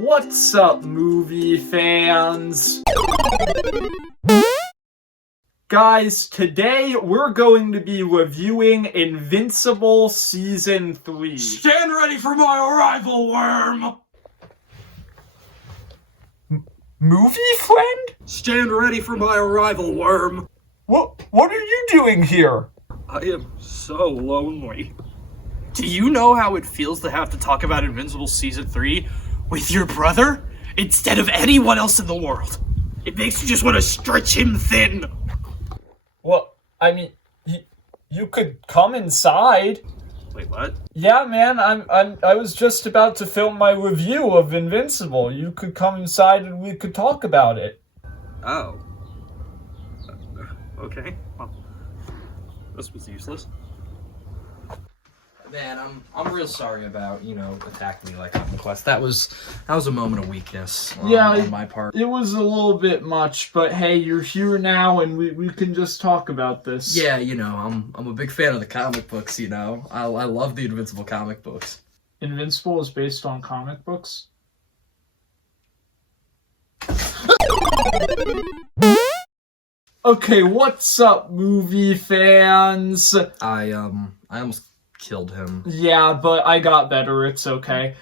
What's up, movie fans? Guys, today we're going to be reviewing Invincible Season 3. Stand ready for my arrival, worm! Movie friend? Stand ready for my arrival, worm! What are you doing here? I am so lonely. Do you know how it feels to have to talk about Invincible Season 3 with your brother instead of anyone else in the world? It makes you just want to stretch him thin. Well, I mean, you could come inside. Wait, what? Yeah, man, I was just about to film my review of Invincible. You could come inside and we could talk about it. Oh. Okay. Well, this was useless. Man, I'm real sorry about, attacking me like on the quest. That was a moment of weakness on my part. It was a little bit much, but hey, you're here now and we can just talk about this. Yeah, I'm a big fan of the comic books, I love the Invincible comic books. Invincible is based on comic books? Okay, what's up, movie fans? I almost killed him. Yeah, but I got better, it's okay.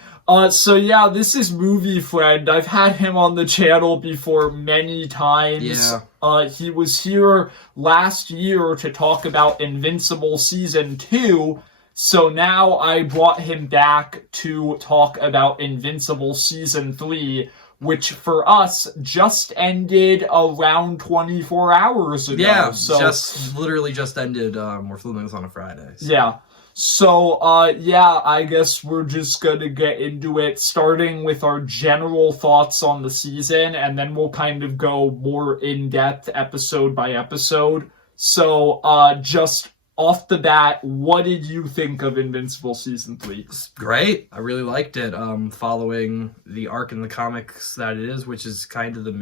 So yeah, this is Movie Friend. I've had him on the channel before many times. Yeah. He was here last year to talk about Invincible Season 2, so now I brought him back to talk about Invincible Season 3, which for us just ended around 24 hours ago. Yeah, so literally just ended. We're filming this on a Friday. So. Yeah. So, yeah, I guess we're just gonna get into it, starting with our general thoughts on the season, and then we'll kind of go more in-depth episode by episode. So, just off the bat, what did you think of Invincible Season 3? It's great. I really liked it. Following the arc in the comics that it is, which is kind of the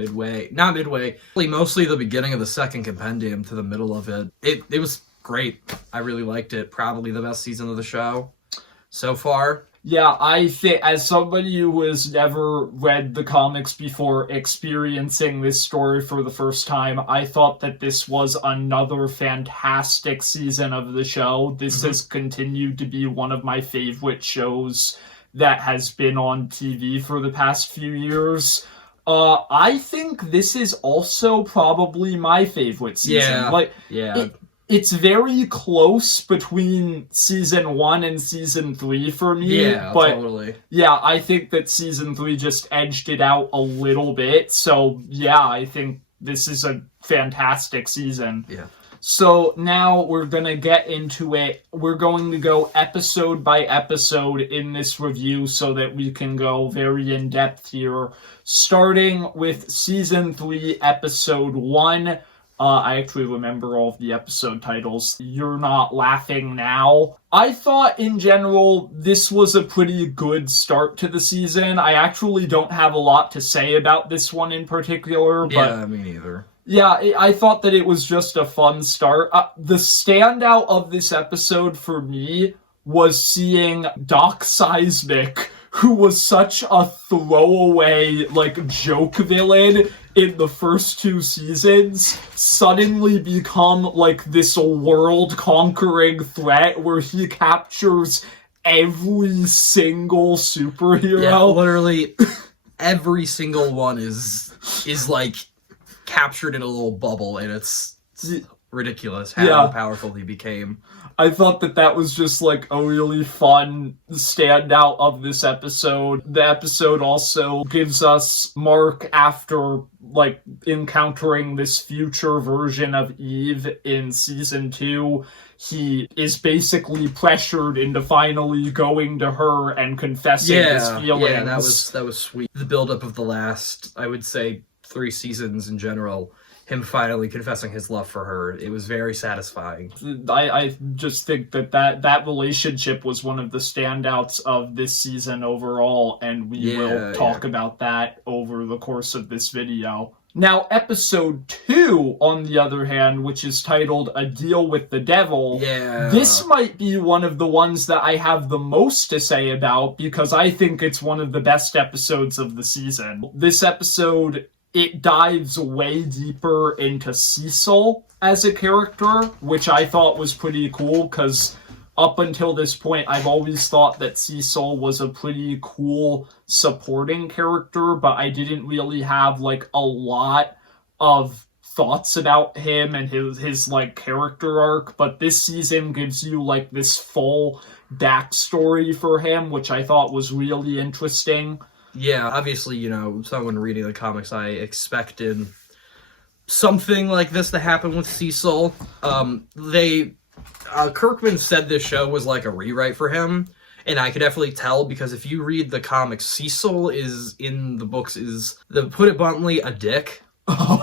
mostly the beginning of the second compendium to the middle of it. It was great. I really liked it. Probably the best season of the show so far. Yeah, I think, as somebody who has never read the comics before experiencing this story for the first time, I thought that this was another fantastic season of the show. This has continued to be one of my favorite shows that has been on TV for the past few years. I think this is also probably my favorite season. Yeah. It's very close between Season 1 and Season 3 for me. Yeah, but totally. Yeah, I think that Season 3 just edged it out a little bit. So, yeah, I think this is a fantastic season. Yeah. So, now we're going to get into it. We're going to go episode by episode in this review so that we can go very in-depth here. Starting with Season 3, Episode 1. I actually remember all of the episode titles. You're Not Laughing Now. I thought, in general, this was a pretty good start to the season. I actually don't have a lot to say about this one in particular. But yeah, me neither. Yeah, I thought that it was just a fun start. The standout of this episode for me was seeing Doc Seismic, who was such a throwaway, joke villain in the first two seasons, suddenly become, this world-conquering threat where he captures every single superhero. Yeah, literally every single one is captured in a little bubble, and it's ridiculous how powerful he became. I thought that was just, a really fun standout of this episode. The episode also gives us Mark after, encountering this future version of Eve in Season 2. He is basically pressured into finally going to her and confessing his feelings. Yeah, that was sweet. The buildup of the last, I would say, 3 seasons in general, him finally confessing his love for her, it was very satisfying. I just think that relationship was one of the standouts of this season overall, and we will talk about that over the course of this video. Now, episode 2, on the other hand, which is titled A Deal with the Devil, this might be one of the ones that I have the most to say about because I think it's one of the best episodes of the season. This episode, it dives way deeper into Cecil as a character, which I thought was pretty cool because up until this point, I've always thought that Cecil was a pretty cool supporting character, but I didn't really have, like, a lot of thoughts about him and his like, character arc, but this season gives you, like, this full backstory for him, which I thought was really interesting. Yeah, obviously, you know, someone reading the comics, I expected something like this to happen with Cecil. Kirkman said this show was like a rewrite for him, and I could definitely tell because if you read the comics, Cecil is in the books is, to put it bluntly, a dick.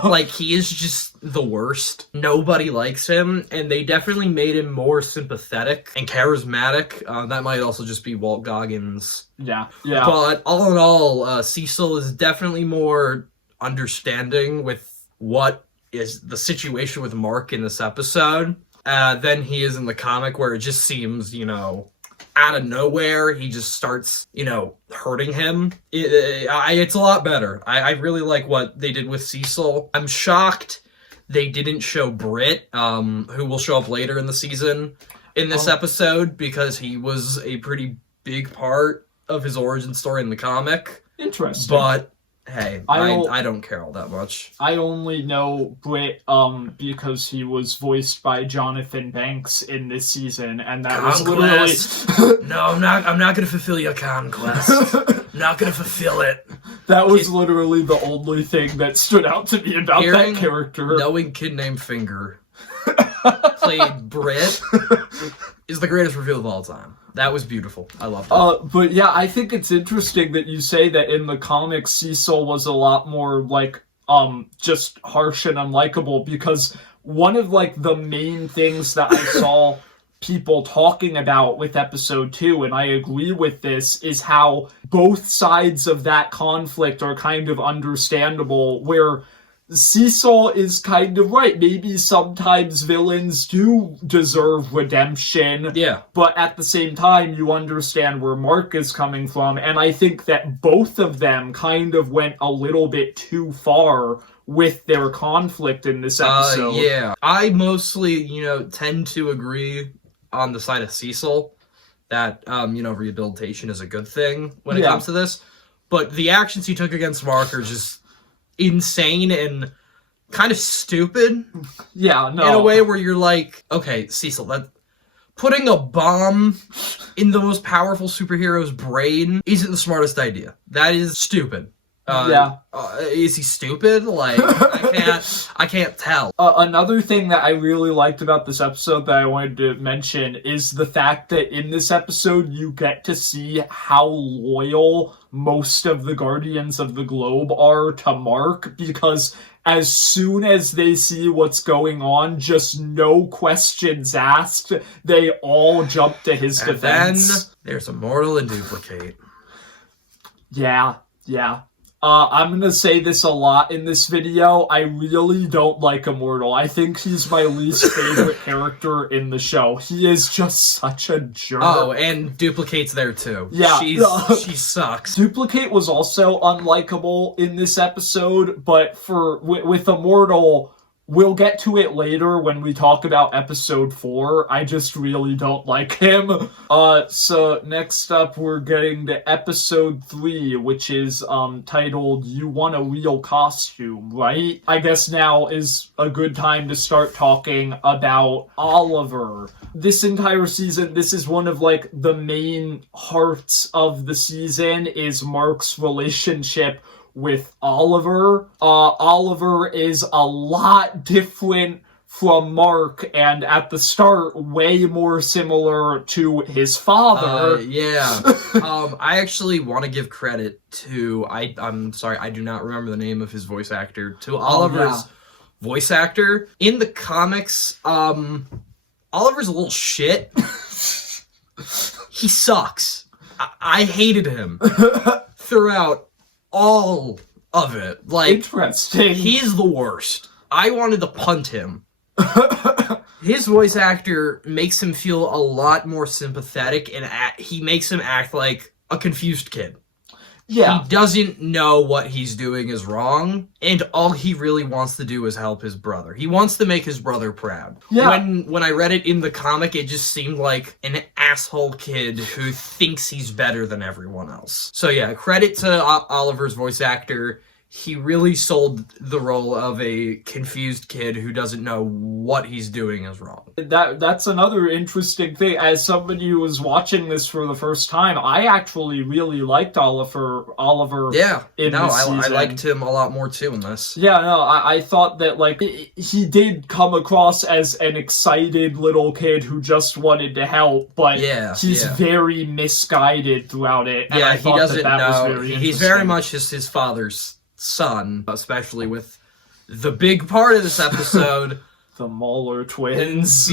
Like, he is just the worst. Nobody likes him, and they definitely made him more sympathetic and charismatic. That might also just be Walt Goggins. Yeah. But all in all, Cecil is definitely more understanding with what is the situation with Mark in this episode than he is in the comic, where it just seems, you know, out of nowhere, he just starts, you know, hurting him. It's a lot better. I really like what they did with Cecil. I'm shocked they didn't show Britt, who will show up later in the season in this episode, because he was a pretty big part of his origin story in the comic. Interesting. But hey, I don't care all that much. I only know Britt because he was voiced by Jonathan Banks in this season, and that was literally No, I'm not gonna fulfill your conquest. Not gonna fulfill it. That was literally the only thing that stood out to me about that character. Knowing Kid Named Finger played Britt is the greatest reveal of all time. That was beautiful. I loved it. But yeah, I think it's interesting that you say that in the comics, Cecil was a lot more, like, just harsh and unlikable, because one of, like, the main things that I saw people talking about with episode 2, and I agree with this, is how both sides of that conflict are kind of understandable, where Cecil is kind of right. Maybe sometimes villains do deserve redemption. Yeah. But at the same time, you understand where Mark is coming from. And I think that both of them kind of went a little bit too far with their conflict in this episode. Yeah. I mostly, you know, tend to agree on the side of Cecil that, you know, rehabilitation is a good thing when it comes to this. But the actions he took against Mark are just insane and kind of stupid. Yeah, no. In a way where you're like, okay, Cecil, putting a bomb in the most powerful superhero's brain isn't the smartest idea. That is stupid. Is he stupid? Like, I can't tell. Another thing that I really liked about this episode that I wanted to mention is the fact that in this episode you get to see how loyal most of the Guardians of the Globe are to Mark, because as soon as they see what's going on, just no questions asked, they all jump to his defense. Then there's Immortal and Dupli-Kate. Yeah. I'm gonna say this a lot in this video. I really don't like Immortal. I think he's my least favorite character in the show. He is just such a jerk. Oh, and Dupli-Kate's there too. Yeah. She sucks. Dupli-Kate was also unlikable in this episode, but with Immortal, we'll get to it later when we talk about episode 4. I just really don't like him. So next up, we're getting to episode 3, which is titled You Want a Real Costume, right? I guess now is a good time to start talking about Oliver. This entire season, this is one of, like, the main hearts of the season, is Mark's relationship with Oliver. Oliver is a lot different from Mark, and at the start, way more similar to his father. I actually want to give credit to, I'm sorry, I do not remember the name of his voice actor, to Oliver's voice actor. In the comics, Oliver's a little shit. He sucks. I hated him throughout all of it. Like, Interesting. he's the worst. I wanted to punt him. His voice actor makes him feel a lot more sympathetic, and he makes him act like a confused kid. Yeah. He doesn't know what he's doing is wrong, and all he really wants to do is help his brother. He wants to make his brother proud. Yeah. When I read it in the comic, it just seemed like an asshole kid who thinks he's better than everyone else. So yeah, credit to Oliver's voice actor. He really sold the role of a confused kid who doesn't know what he's doing is wrong. That's another interesting thing. As somebody who was watching this for the first time, I actually really liked Oliver. Yeah, in this season. I liked him a lot more too in this. Yeah, no, I thought that like he did come across as an excited little kid who just wanted to help, but he's very misguided throughout it. And I he thought doesn't that know. was very He's very much just his father's son, especially with the big part of this episode. The Mauler twins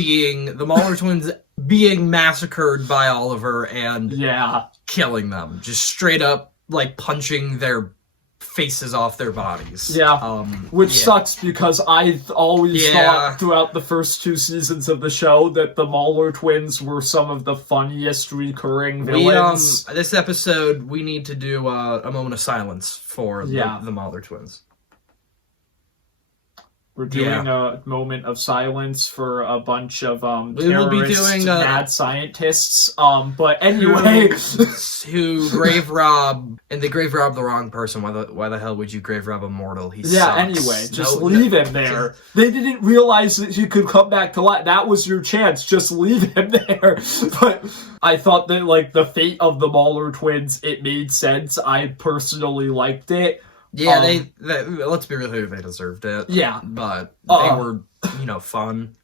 being massacred by Oliver and killing them. Just straight up like punching their faces off their bodies. Yeah. Which sucks because I always thought throughout the first 2 seasons of the show that the Mauler twins were some of the funniest recurring villains. This episode, we need to do a moment of silence for the Mauler twins. We're doing a moment of silence for a bunch of terrorist mad scientists. But anyway, who grave rob, and they grave rob the wrong person. Why the hell would you grave rob a mortal? He sucks. Anyway, just leave him there. They didn't realize that he could come back to life. That was your chance. Just leave him there. But I thought that like the fate of the Mauler twins, it made sense. I personally liked it. Yeah, they let's be real here, they deserved it. Yeah. But they were, fun,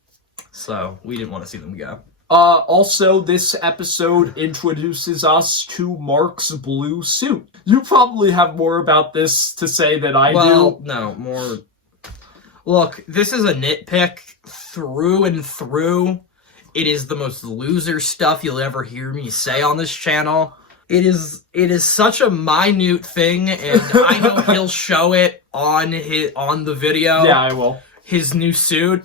so we didn't want to see them go. Also, this episode introduces us to Mark's blue suit. You probably have more about this to say than I do. Well, no, more... Look, this is a nitpick through and through. It is the most loser stuff you'll ever hear me say on this channel. It is such a minute thing, and I know he'll show it on the video. Yeah, I will. His new suit.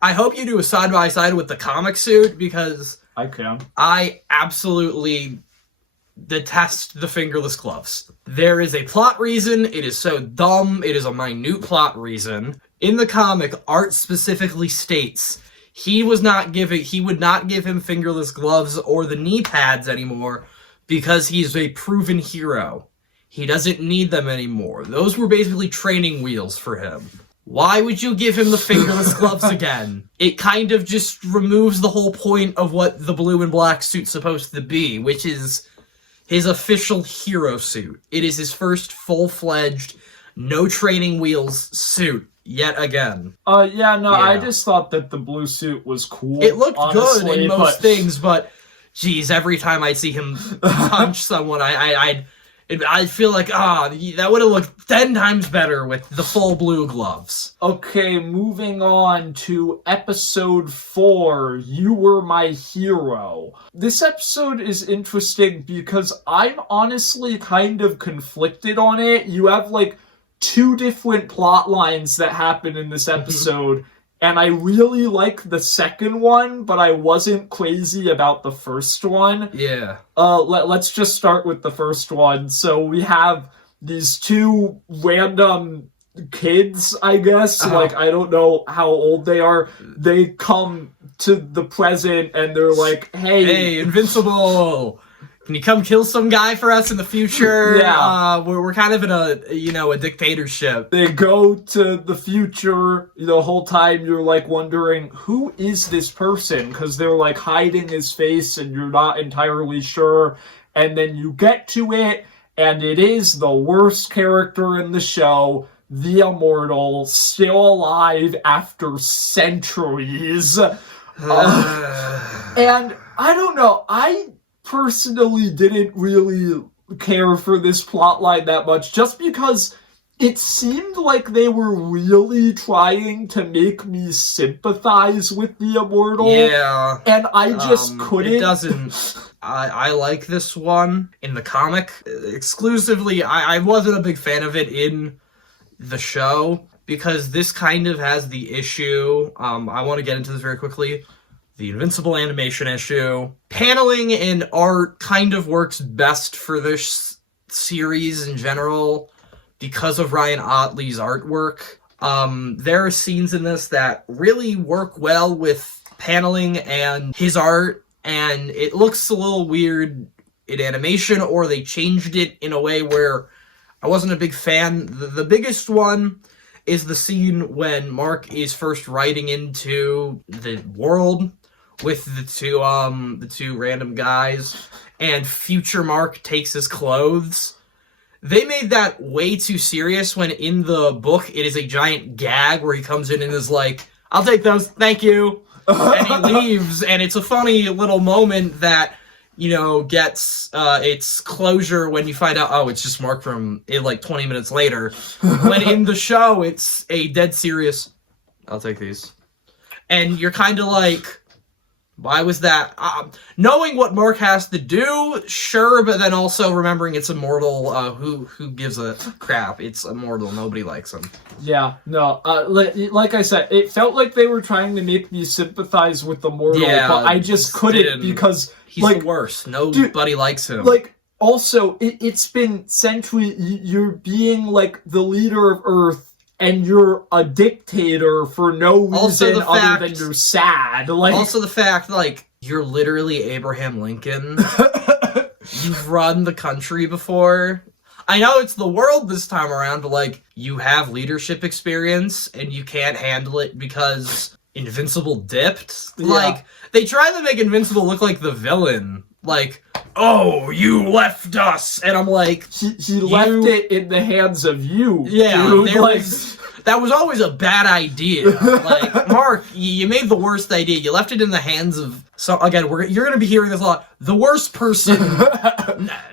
I hope you do a side-by-side with the comic suit, because I can. I absolutely detest the fingerless gloves. There is a plot reason. It is so dumb. It is a minute plot reason. In the comic, Art specifically states he would not give him fingerless gloves or the knee pads anymore, because he's a proven hero. He doesn't need them anymore. Those were basically training wheels for him. Why would you give him the fingerless gloves again? It kind of just removes the whole point of what the blue and black suit's supposed to be, which is his official hero suit. It is his first full-fledged, no training wheels suit, yet again. I just thought that the blue suit was cool. It looked good in most things, but... Geez, every time I see him punch someone, I feel like, that would have looked 10 times better with the full blue gloves. Okay, moving on to episode 4, You Were My Hero. This episode is interesting because I'm honestly kind of conflicted on it. You have, 2 different plot lines that happen in this episode. And I really like the second one, but I wasn't crazy about the first one. Yeah. Let's just start with the first one. So we have these 2 random kids, I guess. I don't know how old they are. They come to the present and they're like, Hey, Invincible! Can you come kill some guy for us in the future? Yeah. We're kind of in a dictatorship. They go to the future. The whole time you're wondering, who is this person? Because they're hiding his face and you're not entirely sure. And then you get to it and it is the worst character in the show, the Immortal, still alive after centuries. And I don't know, I personally didn't really care for this plotline that much, just because it seemed like they were really trying to make me sympathize with the Immortal. Yeah. And I just couldn't. It doesn't. I like this one in the comic. Exclusively, I wasn't a big fan of it in the show, because this kind of has the issue. I want to get into this very quickly. The Invincible animation issue. Paneling and art kind of works best for this series in general because of Ryan Ottley's artwork. There are scenes in this that really work well with paneling and his art, and it looks a little weird in animation, or they changed it in a way where I wasn't a big fan. The biggest one is the scene when Mark is first riding into the world with the two random guys, and future Mark takes his clothes. They made that way too serious, when in the book it is a giant gag where he comes in and is like, "I'll take those, thank you," and he leaves, and it's a funny little moment that, you know, gets its closure when you find out, oh, it's just Mark from it, like 20 minutes later. When in the show, it's a dead serious, "I'll take these." And you're kind of like, why was that? Knowing what Mark has to do, sure, but then also remembering it's Immortal, who gives a crap? It's Immortal, nobody likes him. Yeah, no, like I said, it felt like they were trying to make me sympathize with Immortal, but I just couldn't, because he's the worst. Nobody likes him. Like, also, it's been centuries. You're being like the leader of Earth, and you're a dictator for no reason other than you're sad. Like, also the fact, like, you're literally Abraham Lincoln. You've run the country before. I know it's the world this time around, but, like, you have leadership experience, and you can't handle it because Invincible dipped. Yeah. Like, they try to make Invincible look like the villain. Like, "Oh, you left us," and I'm like, he left it in the hands of you. Yeah, dude. that was always a bad idea. Like, Mark, you made the worst idea. You left it in the hands of. So again, you're going to be hearing this a lot. The worst person.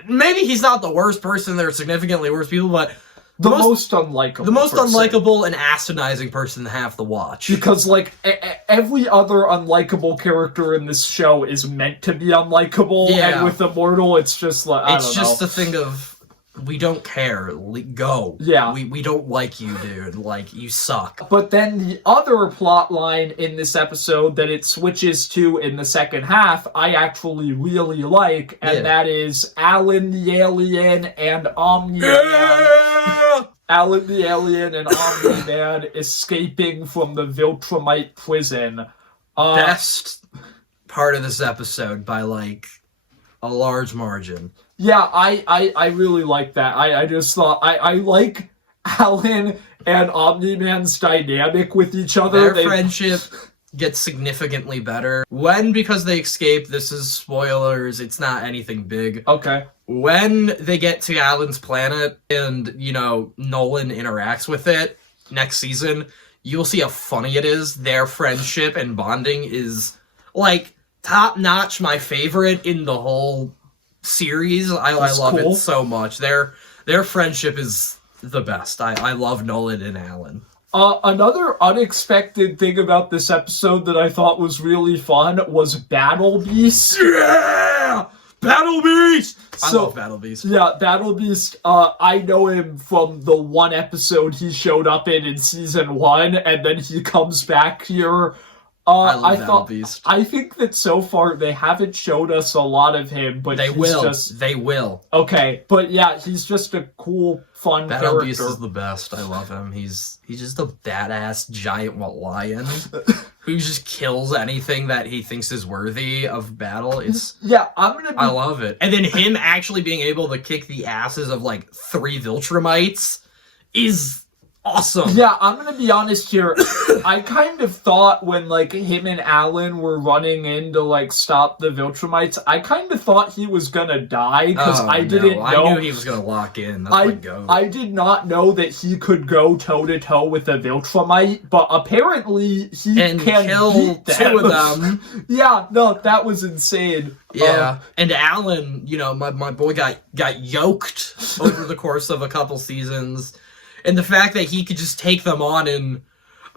Maybe he's not the worst person. There are significantly worse people, but the most unlikable. The most unlikable and asinizing person to have to watch. Because, like, every other unlikable character in this show is meant to be unlikable, and with Immortal, it's just like, I don't know. It's just a thing of, we don't care. Go. Yeah. We don't like you, dude. Like, you suck. But then the other plot line in this episode that it switches to in the second half, I actually really like, and that is Alan the Alien and Omni-Man. Alan the Alien and Omni-Man escaping from the Viltrumite prison. Best part of this episode by, like, a large margin. Yeah, I really like that. I just thought, I like Alan and Omni-Man's dynamic with each other. Their friendship gets significantly better. When, because they escape, this is spoilers, it's not anything big. Okay. When they get to Alan's planet and, you know, Nolan interacts with it next season, you'll see how funny it is. Their friendship and bonding is, like, top-notch, my favorite in the whole series. I love it so much. Their friendship is the best. I love Nolan and Alan. Another unexpected thing about this episode that I thought was really fun was Battle Beast. Yeah! Battle Beast! I love Battle Beast. Yeah, Battle Beast, I know him from the one episode he showed up in season 1, and then he comes back here. I love Battle Beast. I think that so far they haven't showed us a lot of him, but they will. They will. Okay, but yeah, he's just a cool, fun Battle character. Beast is the best. I love him. He's just a badass giant lion who just kills anything that he thinks is worthy of battle. I love it. And then him actually being able to kick the asses of like 3 Viltrumites is awesome. Yeah, I'm gonna be honest here. I kind of thought when, like, him and Alan were running in to, like, stop the Viltrumites, I kind of thought he was gonna die, because I didn't know. I knew he was gonna lock in. That's my go. I did not know that he could go toe-to-toe with a Viltrumite, but apparently he can kill beat them. 2 of them. Yeah, no, that was insane. Yeah, and Alan, you know, my boy got yoked over the course of a couple seasons. And the fact that he could just take them on, and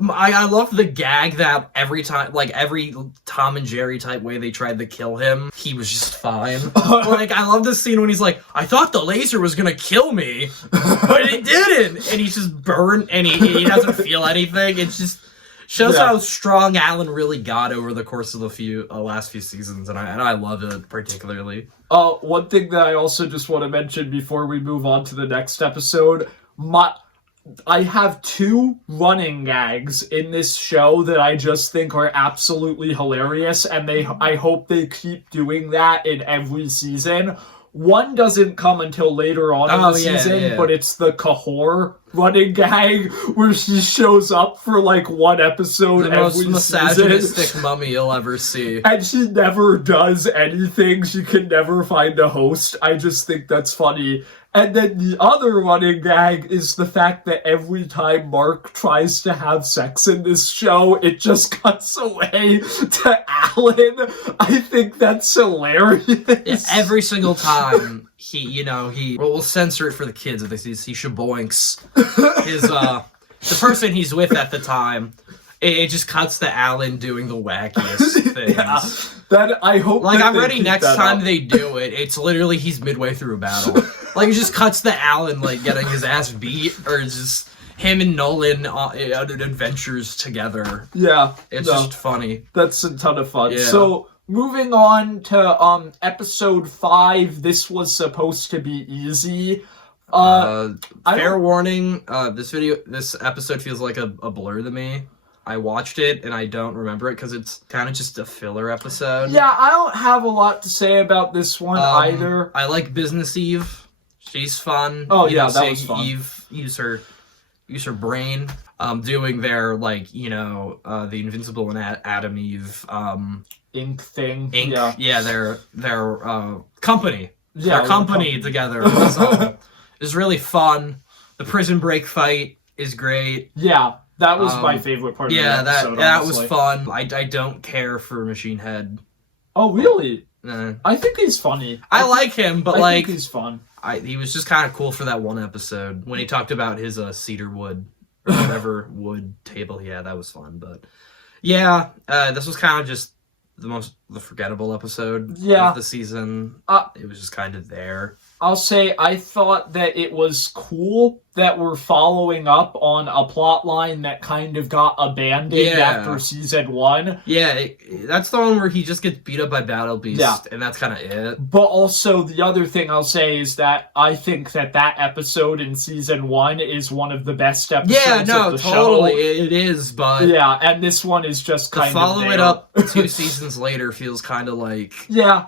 I love the gag that every time, like every Tom and Jerry type way they tried to kill him, he was just fine. Like, I love this scene when he's like, I thought the laser was gonna kill me, but it didn't! And he's just burnt, and he doesn't feel anything. It just shows how strong Alan really got over the course of the last few seasons, and I love it particularly. One thing that I also just want to mention before we move on to the next episode, I have 2 running gags in this show that I just think are absolutely hilarious, and I hope they keep doing that in every season. One doesn't come until later on in the season, but it's the Cahor running gag where she shows up for like one episode every season. The most misogynistic mummy you'll ever see. And she never does anything. She can never find a host. I just think that's funny. And then the other running gag is the fact that every time Mark tries to have sex in this show, it just cuts away to Alan. I think that's hilarious. Yeah, every single time we'll censor it for the kids if they see Shaboinks. The person he's with at the time, it just cuts to Alan doing the wackiest things. Yeah, that I hope. Like, I'm ready next time they do it. It's literally he's midway through a battle. Like, it just cuts to Alan, like, getting his ass beat, or just him and Nolan on adventures together. Yeah. It's just funny. That's a ton of fun. Yeah. So, moving on to episode 5, this was supposed to be easy. Fair warning, this episode feels like a blur to me. I watched it, and I don't remember it, because it's kind of just a filler episode. Yeah, I don't have a lot to say about this one either. I like Business Eve. She's fun. Oh, yeah, that was fun. Eve, use her brain. Doing their, like, the Invincible and Adam Eve, Ink thing. Yeah, their company. Yeah, their company together is really fun. The prison break fight is great. Yeah, that was my favorite part of the episode. that was fun. I don't care for Machine Head. Oh, really? Nah. I think he's funny. I like him, but I think he's fun. He was just kind of cool for that one episode when he talked about his cedar wood or whatever wood table he had. That was fun, but yeah, this was kind of just the forgettable episode of the season. It was just kind of there. I'll say I thought that it was cool that we're following up on a plot line that kind of got abandoned after season 1. Yeah, that's the one where he just gets beat up by Battle Beast, and that's kind of it. But also, the other thing I'll say is that I think that episode in season 1 is one of the best episodes of the show. It is, but... Yeah, and this one is just kind of follow it up 2 seasons later feels kind of like... Yeah.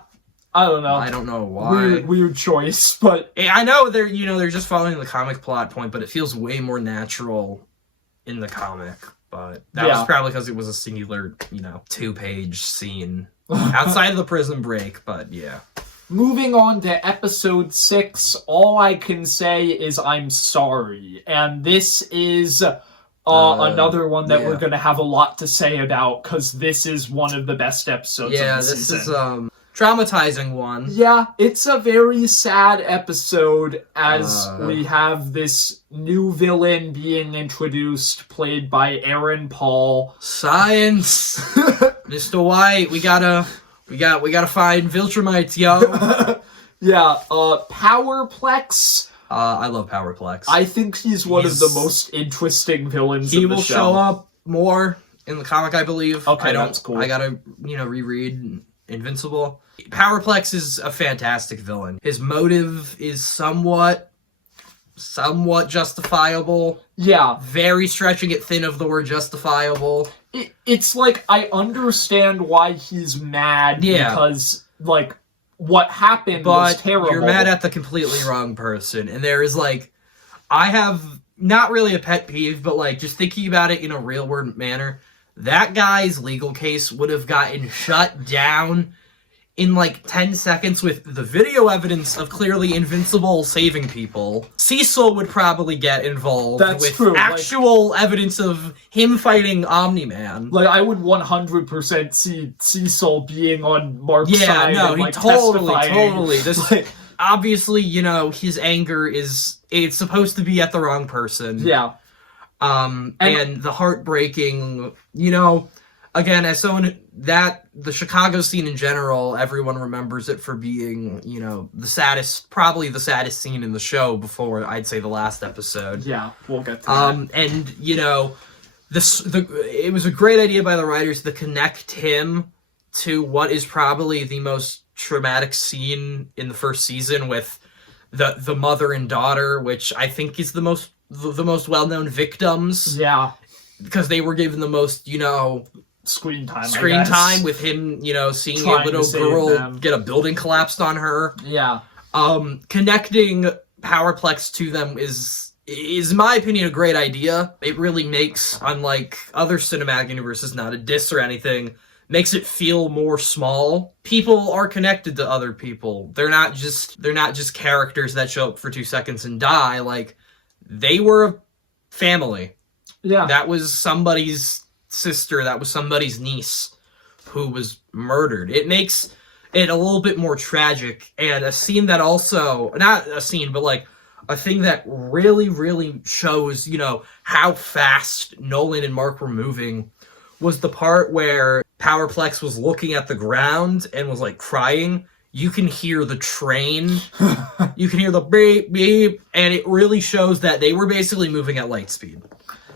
I don't know. I don't know why. Weird choice, but I know they're just following the comic plot point, but it feels way more natural in the comic. But that was probably because it was a singular, 2-page scene outside of the prison break. But yeah. Moving on to episode 6, all I can say is I'm sorry, and this is another one that we're gonna have a lot to say about because this is one of the best episodes of the season. This is traumatizing one. Yeah, it's a very sad episode as we have this new villain being introduced, played by Aaron Paul. Science, Mr. White. We gotta find Viltrumites, yo. Yeah, Powerplex. I love Powerplex. I think he's one of the most interesting villains in the show. He will show up more in the comic, I believe. Okay, that's cool. I gotta, reread Invincible. Powerplex is a fantastic villain. His motive is somewhat justifiable. Yeah. Very stretching it thin of the word justifiable. It's like, I understand why he's mad because, like, what happened was terrible. You're mad at the completely wrong person. And there is, like, I have not really a pet peeve, but, like, just thinking about it in a real world manner, that guy's legal case would have gotten shut down in like 10 seconds with the video evidence of clearly Invincible saving people. Cecil would probably get involved with actual evidence of him fighting Omni-Man. Like, I would 100% see Cecil being on Mark's side. Yeah, no, and, he totally. obviously, his anger it's supposed to be at the wrong person. Yeah. And the heartbreaking, again, as someone that the Chicago scene in general, everyone remembers it for being, probably the saddest scene in the show before, I'd say, the last episode. Yeah, we'll get to that. And, it was a great idea by the writers to connect him to what is probably the most traumatic scene in the first season with the mother and daughter, which I think is the most well-known victims. Yeah. Because they were given the most, screen time with him, seeing Trying a little girl get a building collapsed on her. Yeah. Connecting Powerplex to them is in my opinion a great idea. It really makes, unlike other cinematic universes, not a diss or anything, makes it feel more small. People are connected to other people. They're not just characters that show up for 2 seconds and die. Like, they were a family. Yeah. That was somebody's sister, that was somebody's niece who was murdered. It makes it a little bit more tragic, and a scene that also, not a scene, but like a thing that really, really shows, how fast Nolan and Mark were moving was the part where Powerplex was looking at the ground and was like crying. You can hear the train. You can hear the beep, beep, and it really shows that they were basically moving at light speed.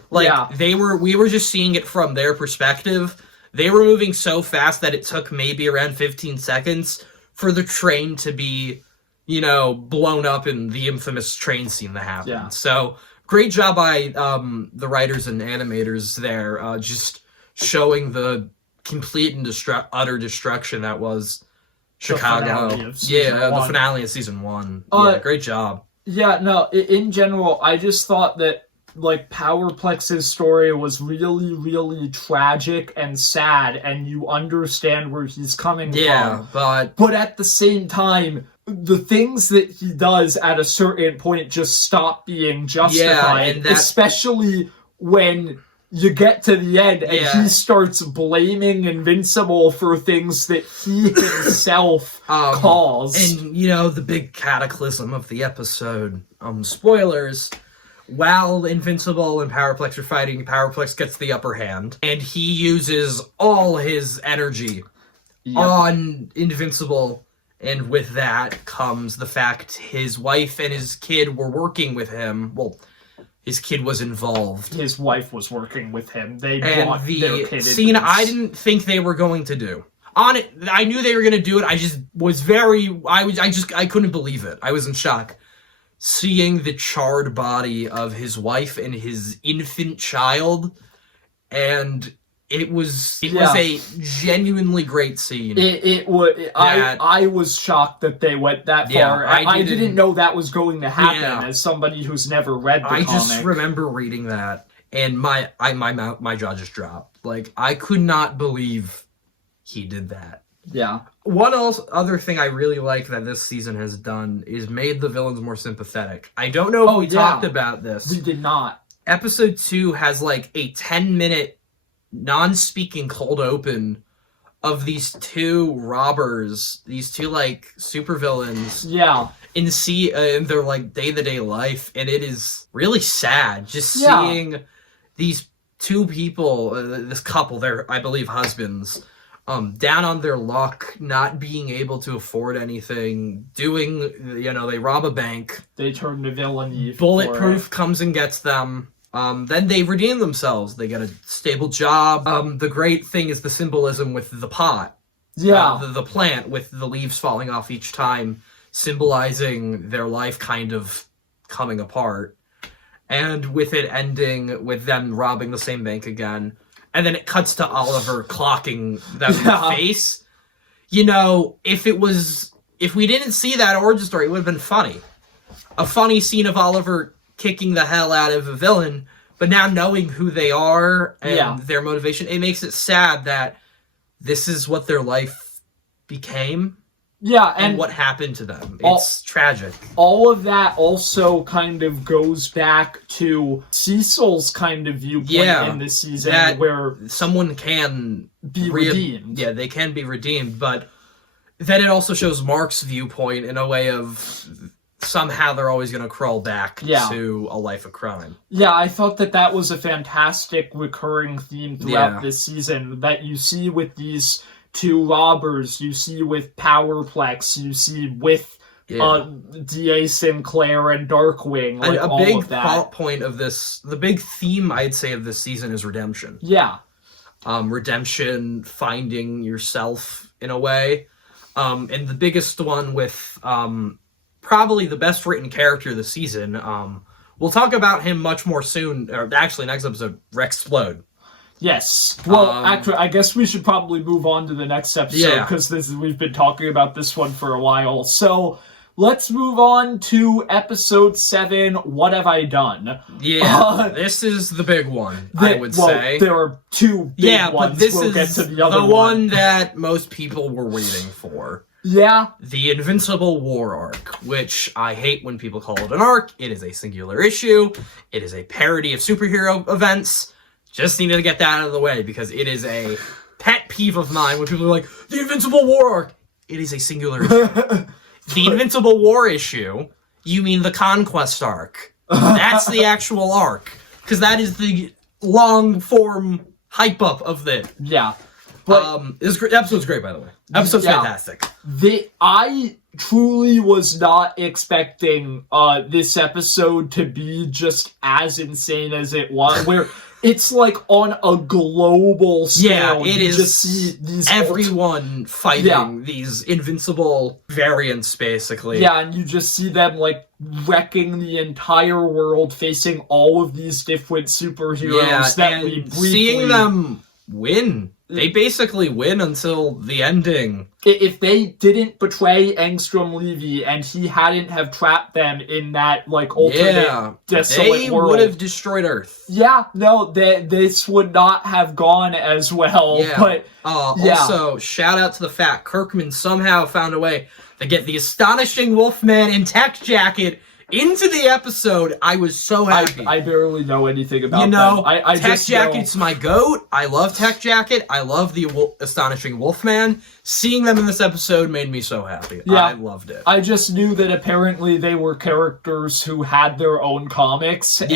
Like, we were just seeing it from their perspective. They were moving so fast that it took maybe around 15 seconds for the train to be, blown up in the infamous train scene that happened. Yeah. So, great job by the writers and animators there, just showing the complete and utter destruction that was Chicago. The finale of season 1. Yeah, great job. Yeah, no, in general, I just thought that, like, Powerplex's story was really, really tragic and sad, and you understand where he's coming from. Yeah, but at the same time, the things that he does at a certain point just stop being justified, especially when you get to the end and he starts blaming Invincible for things that he himself caused. And, the big cataclysm of the episode, spoilers, while Invincible and Powerplex are fighting, Powerplex gets the upper hand, and he uses all his energy on Invincible, and with that comes the fact his wife and his kid were working with him. Well, his kid was involved. His wife was working with him. They and brought their kid scene I didn't think they were going to do. On it, I knew they were going to do it. I just was I couldn't believe it. I was in shock. Seeing the charred body of his wife and his infant child, and it was a genuinely great scene. I was shocked that they went that far. I didn't know that was going to happen as somebody who's never read the comic. I just remember reading that, and my jaw just dropped. Like, I could not believe he did that. Yeah. One other thing I really like that this season has done is made the villains more sympathetic. I don't know if we talked about this. We did not. Episode 2 has like a 10-minute non-speaking cold open of these two robbers, these two like supervillains. Yeah. In their like day-to-day life, and it is really sad just seeing these two people, this couple, they're, I believe, husbands, down on their luck, not being able to afford anything, they rob a bank. They turn to villainy. Bulletproof comes and gets them. Then they redeem themselves. They get a stable job. The great thing is the symbolism with the pot. Yeah. The plant with the leaves falling off each time, symbolizing their life kind of coming apart. And with it ending with them robbing the same bank again. And then it cuts to Oliver clocking them in the face. If we didn't see that origin story, it would have been funny. A funny scene of Oliver kicking the hell out of a villain, but now knowing who they are and their motivation, it makes it sad that this is what their life became. Yeah, and what happened to them. It's tragic. All of that also kind of goes back to Cecil's kind of viewpoint in this season, where someone can be redeemed. Yeah, they can be redeemed, but then it also shows Mark's viewpoint in a way of somehow they're always going to crawl back to a life of crime. Yeah, I thought that was a fantastic recurring theme throughout this season that you see with these two robbers, you see with Powerplex, you see with D.A. Sinclair and Darkwing. Like, a big plot point of this, the big theme, I'd say, of this season is redemption. Yeah. Redemption, finding yourself in a way. And the biggest one with probably the best written character of the season. We'll talk about him much more soon, or actually next episode, Rexplode. Yes. Well, actually, I guess we should probably move on to the next episode because we've been talking about this one for a while. So let's move on to episode 7. What have I done? Yeah, this is the big one. I would say there are two big ones. But this we'll is get to the other one that most people were waiting for. Yeah. The Invincible War arc, which I hate when people call it an arc. It is a singular issue. It is a parody of superhero events. Just needed to get that out of the way because it is a pet peeve of mine when people are like, the Invincible War arc. It is a singular issue. The Invincible War issue, you mean the Conquest arc. That's the actual arc. Because that is the long-form hype-up of it. Yeah. But the episode's great, by the way. Episode's fantastic. I truly was not expecting this episode to be just as insane as it was, where it's like on a global scale. Yeah, it is. Just see these everyone fighting these invincible variants, basically. Yeah, and you just see them like wrecking the entire world, facing all of these different superheroes that we briefly... seeing them win. They basically win until the ending. If they didn't betray Engstrom Levy and he hadn't have trapped them in that, like, ultimate desolate world... they would have destroyed Earth. Yeah, no, this would not have gone as well, but... Also, shout out to the fact Kirkman somehow found a way to get the astonishing Wolfman in Tech Jacket into the episode. I was so happy. I barely know anything about them. I Tech just Jacket's my goat. I love Tech Jacket. I love the astonishing Wolfman. Seeing them in this episode made me so happy. Yeah, I loved it. I just knew that apparently they were characters who had their own comics. And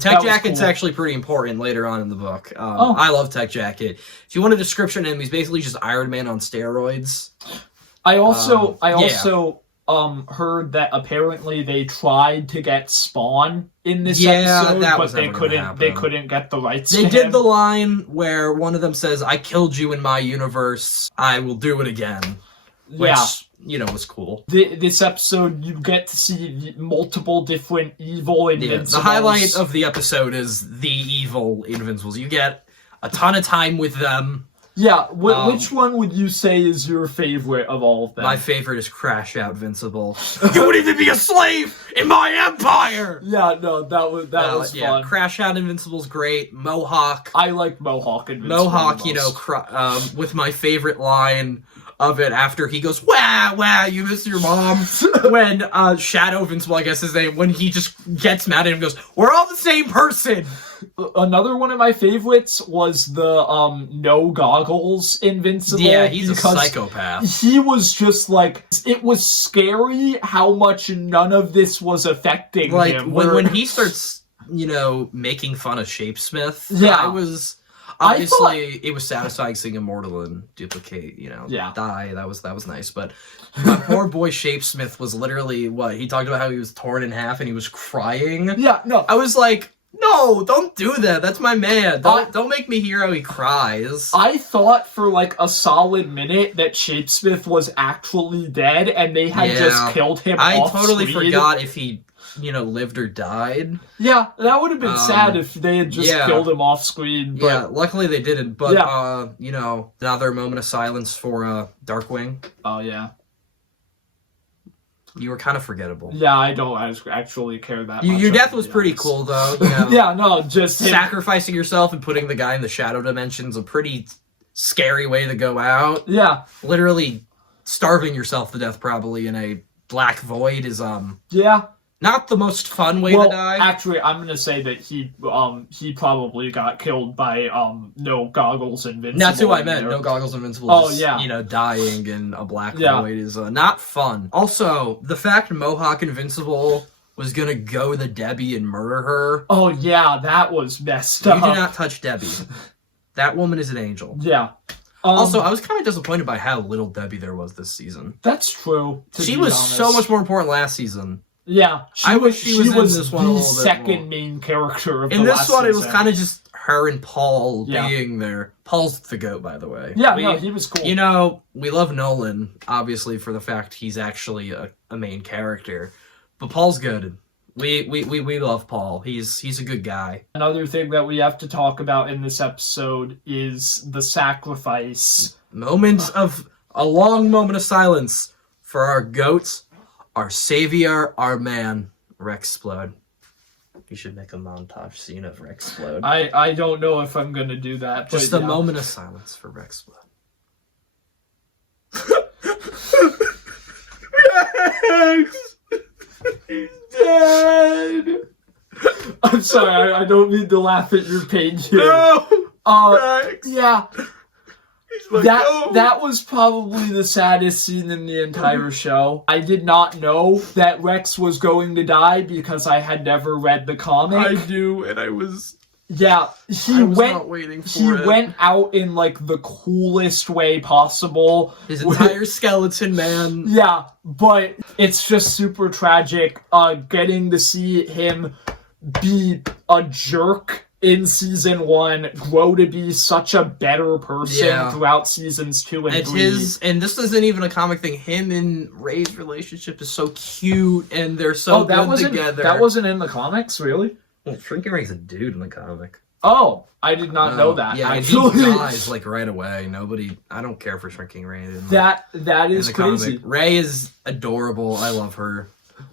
Tech Jacket's actually pretty important later on in the book. I love Tech Jacket. If you want a description of him, he's basically just Iron Man on steroids. I also heard that apparently they tried to get Spawn in this episode, but they couldn't get the rights to him. They did the line where one of them says, I killed you in my universe, I will do it again. Which, was cool. This episode, you get to see multiple different evil Invincibles. The highlight of the episode is the evil Invincibles. You get a ton of time with them. Yeah, which one would you say is your favorite of all of them? My favorite is Crash Out Invincible. You would even be a slave in my empire! Yeah, no, that was fun. Crash Out Invincible's great. Mohawk. I like Mohawk Invincible. Mohawk, with my favorite line of it after he goes, wow, you miss your mom. When Shadow Invincible, I guess his name, when he just gets mad at him and goes, we're all the same person! Another one of my favorites was the no goggles Invincible. Yeah, he's a psychopath. He was just like, it was scary how much none of this was affecting him. When he starts, making fun of Shapesmith, it was satisfying seeing Immortal and Dupli-Kate, die. That was nice. But my poor boy Shapesmith was literally he talked about how he was torn in half and he was crying. Yeah, no. I was like, no, don't do that. That's my man. Don't make me hear how he cries. I thought for like a solid minute that Shapesmith was actually dead and they had just killed him off totally screen. Forgot if he, lived or died. Yeah, that would have been sad if they had just killed him off screen. But... yeah, luckily they didn't. But, another moment of silence for Darkwing. Oh, yeah. You were kind of forgettable. Yeah, I don't actually care that much. Your death was pretty cool, though. Yeah, no, just... sacrificing yourself and putting the guy in the shadow dimension's a pretty scary way to go out. Yeah. Literally starving yourself to death, probably, in a black void is, yeah. Not the most fun way to die. Actually, I'm gonna say that he probably got killed by no goggles Invincible. That's who I meant. either. No goggles Invincible. Oh, just, yeah. You know, dying in a black Yeah. void is not fun. Also, the fact Mohawk Invincible was gonna go the Debbie and murder her. Oh yeah, that was messed You up. do not touch Debbie. That woman is an angel. Yeah. Also, I was kind of disappointed by how little Debbie there was this season. That's true. She was so much more important last season. Yeah, I wish she was in this one a the little bit second more. main character of In the this last one, it was season. kind of just her and Paul Yeah. being there. Paul's the GOAT, by the way. Yeah, no, he was cool. You know, we love Nolan, obviously, for the fact he's actually a main character. But Paul's good. We love Paul. He's a good guy. Another thing that we have to talk about in this episode is the sacrifice. A long moment of silence for our goats, our savior, our man, Rexplode. You should make a montage scene of Rexplode. I don't know if I'm gonna do that. Just but a yeah. moment of silence for Rexplode. He's dead. I'm sorry, I don't mean to laugh at your pain here. Rex. Yeah. That was probably the saddest scene in the entire show. I did not know that Rex was going to die because I had never read the comic. I do, and I was. Yeah, I was not waiting for it. went out in like the coolest way possible. His entire skeleton man. Yeah, but it's just super tragic. Getting to see him be a jerk in season 1, grow to be such a better person throughout seasons 2 and 3. And this isn't even a comic thing. Him and Ray's relationship is so cute, and they're so good together. That wasn't in the comics, really? Well, Shrinking Ray's a dude in the comic. Oh, I did not know that. Yeah, actually. he dies like right away. I don't care for Shrinking Ray. That is crazy. Comic. Ray is adorable. I love her.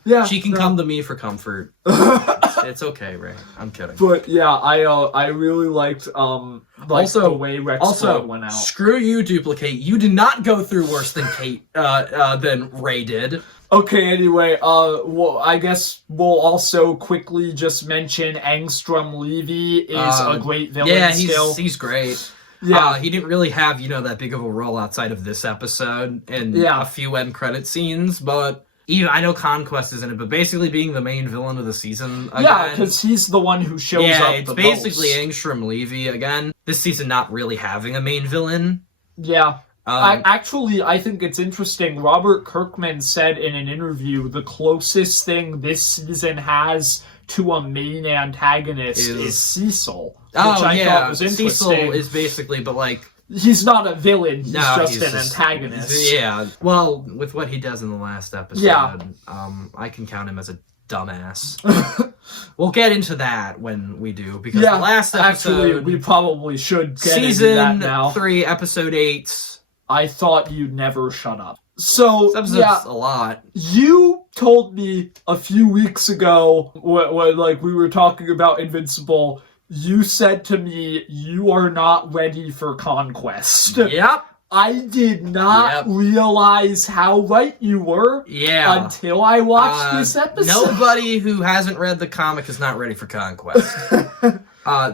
Yeah, she can come to me for comfort. It's okay, Ray. I'm kidding. But yeah, I really liked the way Rex went out. Screw you, Dupli-Kate. You did not go through worse than than Ray did. Okay, anyway, well, I guess we'll also quickly just mention Angstrom Levy is a great villain still. He's great. Yeah. He didn't really have, that big of a role outside of this episode and a few end credit scenes, but I know Conquest is in it, but basically being the main villain of the season again. Yeah, because he's the one who shows up the most. It's basically Angstrom Levy again. This season not really having a main villain. Yeah. I think it's interesting. Robert Kirkman said in an interview the closest thing this season has to a main antagonist is Cecil. Which I thought was interesting. Cecil is basically, but like... He's not a villain, he's just an antagonist. Yeah, well, with what he does in the last episode, I can count him as a dumbass. We'll get into that when we do, because the last episode... Actually, we probably should get into that now. Season 3, Episode 8... I thought you'd never shut up. So, this episode's a lot. You told me a few weeks ago, when we were talking about Invincible, you said to me, you are not ready for Conquest. Yep. I did not realize how right you were until I watched this episode. Nobody who hasn't read the comic is not ready for Conquest.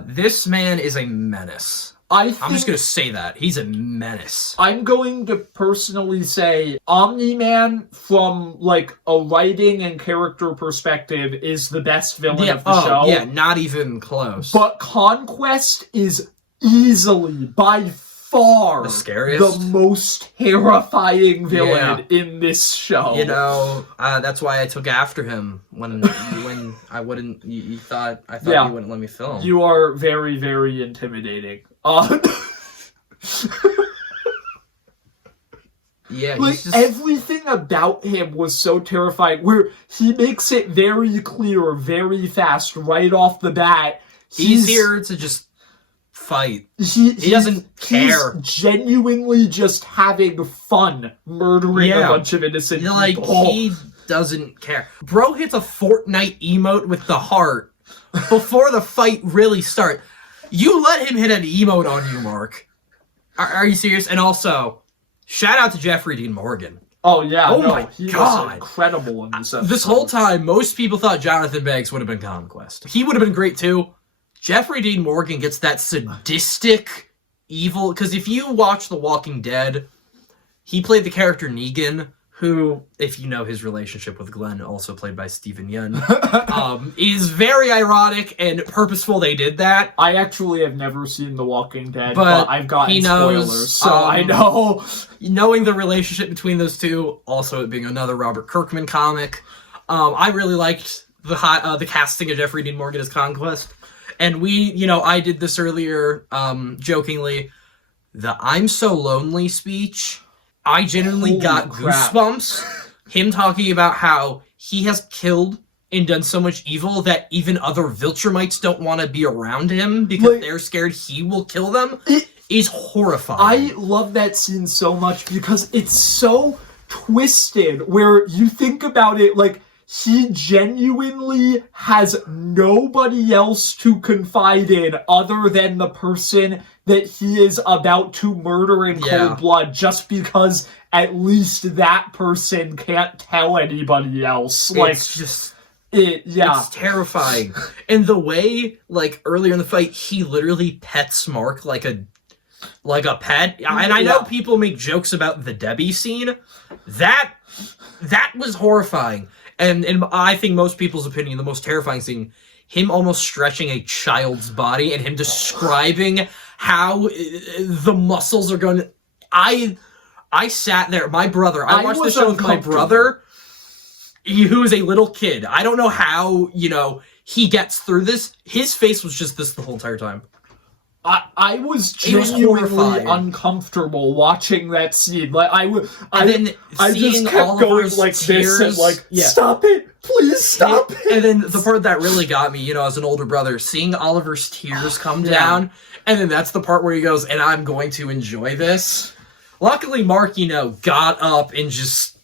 This man is a menace. I'm just going to say that. He's a menace. I'm going to personally say Omni-Man, from a writing and character perspective, is the best villain of the show. Yeah, not even close. But Conquest is easily, by far, the scariest, the most terrifying villain in this show. That's why I took after him when I wouldn't. I thought you wouldn't let me film. You are very, very intimidating. Everything about him was so terrifying, where he makes it very clear, very fast, right off the bat. He's here to just fight. He doesn't care. He's genuinely just having fun murdering a bunch of innocent people. He doesn't care. Bro hits a Fortnite emote with the heart before the fight really starts. You let him hit an emote on you, Mark. Are you serious? And also, shout out to Jeffrey Dean Morgan. Oh yeah, Oh no, my he God. was incredible in this episode. This whole time, most people thought Jonathan Banks would have been Conquest. He would have been great too. Jeffrey Dean Morgan gets that sadistic, evil... Because if you watch The Walking Dead, he played the character Negan, who, if you know his relationship with Glenn, also played by Stephen Yeun, is very ironic and purposeful they did that. I actually have never seen The Walking Dead, But but I've gotten he knows, spoilers, so I know. Knowing the relationship between those two, also it being another Robert Kirkman comic, I really liked the casting of Jeffrey Dean Morgan as Conquest. And I did this earlier, jokingly, the "I'm so lonely" speech, I genuinely Holy got crap. goosebumps. Him talking about how he has killed and done so much evil that even other Viltrumites don't want to be around him because they're scared he will kill them, is horrifying. I love that scene so much because it's so twisted where you think about it, like, he genuinely has nobody else to confide in other than the person that he is about to murder in cold blood, just because at least that person can't tell anybody else. Like, it's just... It's terrifying. And the way, like, earlier in the fight, he literally pets Mark like a pet. And I know people make jokes about the Debbie scene. That was horrifying. And in, I think, most people's opinion, the most terrifying scene, him almost stretching a child's body and him describing how the muscles are going to... I sat there, my brother, I watched the show with my brother, who is a little kid. I don't know how, he gets through this. His face was just this the whole entire time. I was genuinely uncomfortable watching that scene. Like I just kept going like this and like, stop it, please stop it. And then the part that really got me, as an older brother, seeing Oliver's tears come down, and then that's the part where he goes, and I'm going to enjoy this. Luckily, Mark, got up and just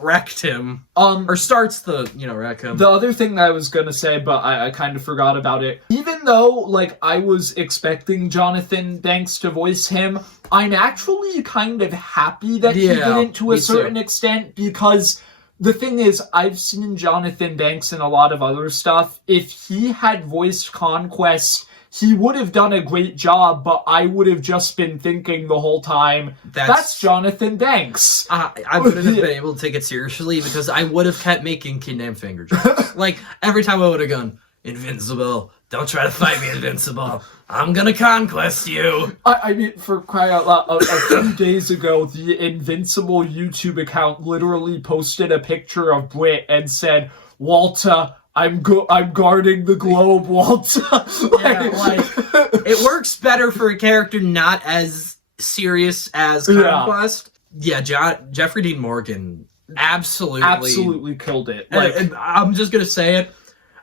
wrecked him. Or starts the, wreck him. The other thing that I was gonna say, but I kind of forgot about it. Even though, like, I was expecting Jonathan Banks to voice him, I'm actually kind of happy that he didn't to a certain extent, because the thing is, I've seen Jonathan Banks in a lot of other stuff. If he had voiced Conquest, he would have done a great job, but I would have just been thinking the whole time, that's Jonathan Banks. I wouldn't have been able to take it seriously because I would have kept making kid name finger jokes. Like, every time I would have gone, Invincible, don't try to fight me, Invincible. I'm gonna conquest you. I mean, for crying out loud, a few days ago, the Invincible YouTube account literally posted a picture of Britt and said, Walter, I'm guarding the globe, Walter. It works better for a character not as serious as Conquest. Yeah, Jeffrey Dean Morgan absolutely killed it. And I'm just gonna say it.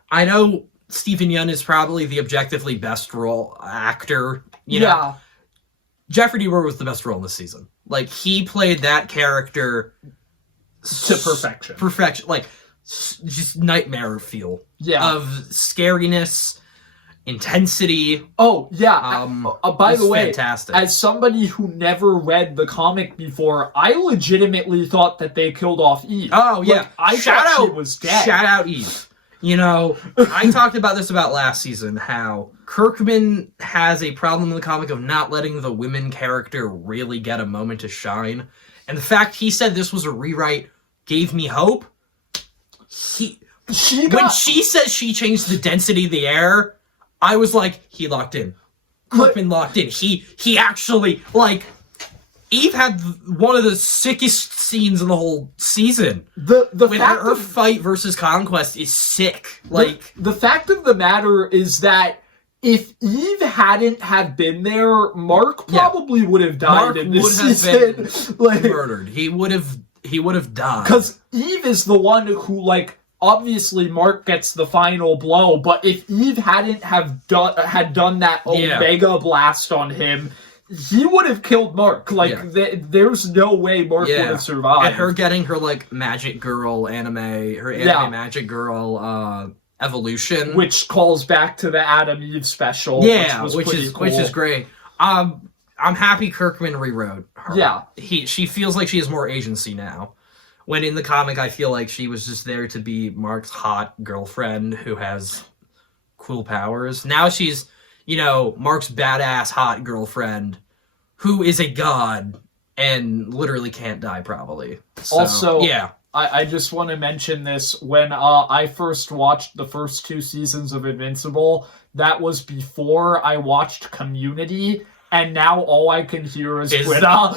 I know Stephen Yeun is probably the objectively best role actor. You know, Jeffrey Dean Morgan was the best role in this season. Like, he played that character to perfection. Like, just nightmare feel of scariness, intensity. Oh yeah. By the way, fantastic. As somebody who never read the comic before, I legitimately thought that they killed off Eve. Oh yeah, like, I thought she was dead. Shout out Eve. I talked about this about last season, how Kirkman has a problem in the comic of not letting the women character really get a moment to shine, and the fact he said this was a rewrite gave me hope. When she says she changed the density of the air, I was like, he locked in. Kirkman locked in. He actually, like, Eve had one of the sickest scenes in the whole season. Her fight versus Conquest is sick. Like, the fact of the matter is that if Eve hadn't have been there, Mark probably would have died in this season. Been murdered. He would have died. Because Eve is the one who, like, obviously Mark gets the final blow, but if Eve hadn't have done that Omega blast on him, he would have killed Mark. Like, there's no way Mark would have survived. And her getting her, like, magic girl anime, magic girl evolution, which calls back to the Adam Eve special, which is great. I'm happy Kirkman rewrote her. Yeah. She feels like she has more agency now. When in the comic, I feel like she was just there to be Mark's hot girlfriend who has cool powers. Now she's, Mark's badass hot girlfriend who is a god and literally can't die, probably. So, also, yeah. I just want to mention this. When I first watched the first 2 seasons of Invincible, that was before I watched Community, and now all I can hear is Britta.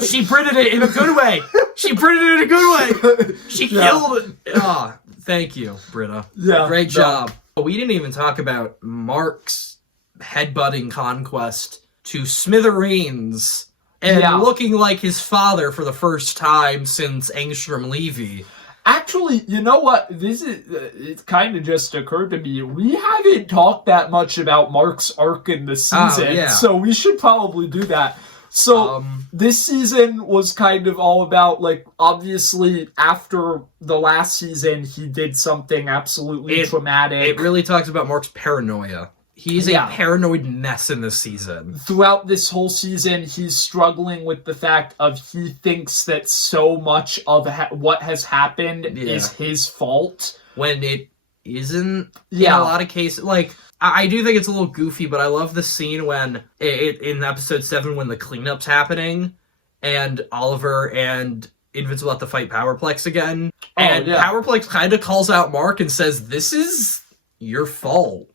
She Britted it in a good way. She Britted it in a good way. She killed it. Oh, thank you, Britta. Yeah, great job. We didn't even talk about Mark's headbutting conquest to smithereens and looking like his father for the first time since Angstrom Levy. Actually, you know what? It kind of just occurred to me. We haven't talked that much about Mark's arc in the season, so we should probably do that. So, this season was kind of all about, obviously, after the last season, he did something absolutely traumatic. It really talks about Mark's paranoia. He's a paranoid mess in this season. Throughout this whole season, he's struggling with the fact of he thinks that so much of what has happened is his fault. When it isn't, in a lot of cases. I do think it's a little goofy, but I love the scene when, in episode 7, when the cleanup's happening, and Oliver and Invincible have to fight Powerplex again. Powerplex kind of calls out Mark and says, "This is your fault."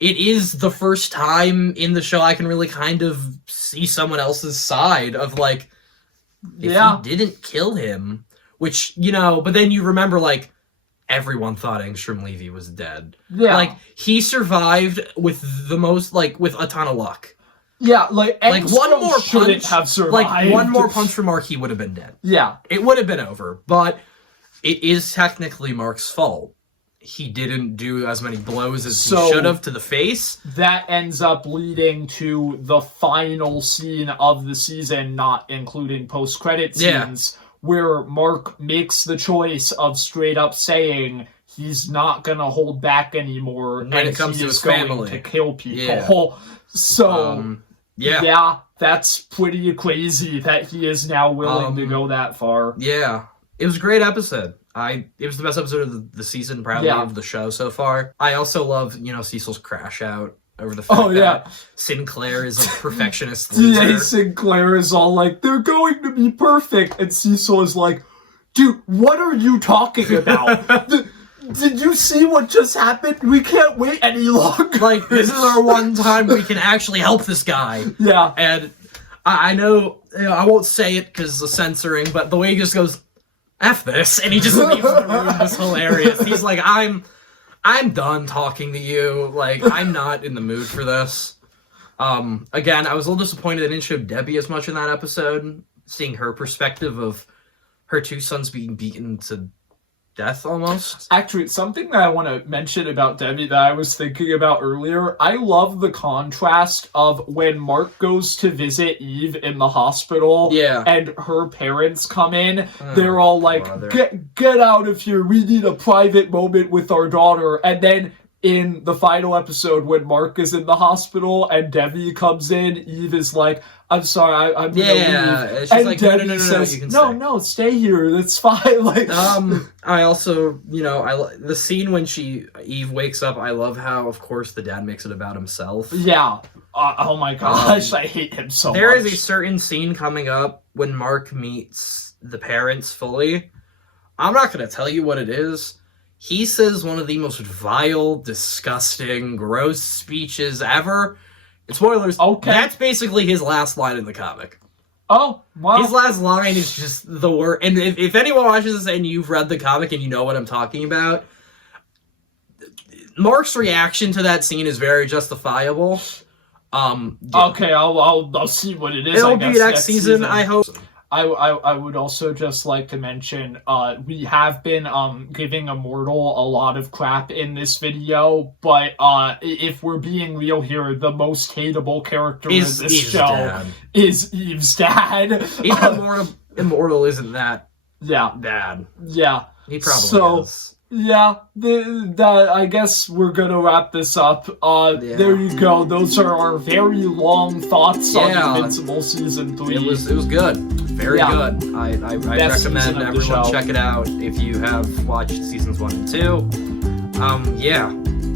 It is the first time in the show I can really kind of see someone else's side of, if he didn't kill him, which, but then you remember, everyone thought Angstrom Levy was dead. Yeah. He survived with the most, with a ton of luck. Yeah, one more punch have survived. One more punch from Mark, he would have been dead. Yeah. It would have been over, but it is technically Mark's fault. He didn't do as many blows as he should have to the face. That ends up leading to the final scene of the season, not including post-credit scenes, where Mark makes the choice of straight up saying he's not going to hold back anymore, and it comes to his family to kill people. So, that's pretty crazy that he is now willing to go that far. Yeah. It was a great episode. It was the best episode of the season, probably, of the show so far. I also love, Cecil's crash out over the fact that Sinclair is a perfectionist loser. D.A. Sinclair is all they're going to be perfect. And Cecil is like, dude, what are you talking about? Did you see what just happened? We can't wait any longer. This is our one time we can actually help this guy. Yeah. And I know, I won't say it because of censoring, but the way he just goes, F this, and he just leaves the room. It's hilarious. He's like, I'm done talking to you. I'm not in the mood for this. Again, I was a little disappointed they didn't show Debbie as much in that episode, seeing her perspective of her 2 sons being beaten to death almost. Actually, something that I want to mention about Debbie that I was thinking about earlier, I love the contrast of when Mark goes to visit Eve in the hospital and her parents come in, they're all like, get out of here, we need a private moment with our daughter. And then in the final episode when Mark is in the hospital and Debbie comes in, Eve is like, I'm sorry, I'm gonna leave. She's like, no, says, you can stay. No, stay here, that's fine. I also, the scene when Eve wakes up, I love how, of course, the dad makes it about himself. Yeah. Oh my gosh, I hate him so much. There is a certain scene coming up when Mark meets the parents fully. I'm not gonna tell you what it is. He says one of the most vile, disgusting, gross speeches ever. And spoilers, that's basically his last line in the comic. Oh, wow. His last line is just the worst. And if anyone watches this and you've read the comic and you know what I'm talking about, Mark's reaction to that scene is very justifiable. Okay, I'll see what it is. It'll be next season, I hope. I would also just like to mention, we have been giving Immortal a lot of crap in this video, but if we're being real here, the most hateable character in this show is Eve's dad. Even Immortal isn't that bad. Yeah. He probably is. Yeah, I guess we're gonna wrap this up. There you go. Those are our very long thoughts on Invincible Season 3. It was good. Very good. I recommend everyone check it out if you have watched Seasons 1 and 2.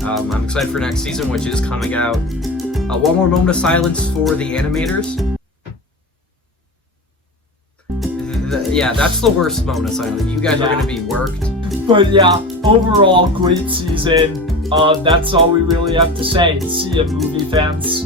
I'm excited for next season, which is coming out. One more moment of silence for the animators. That's the worst moment of silence. You guys are gonna be worked. But yeah, overall, great season. That's all we really have to say. See ya, movie fans.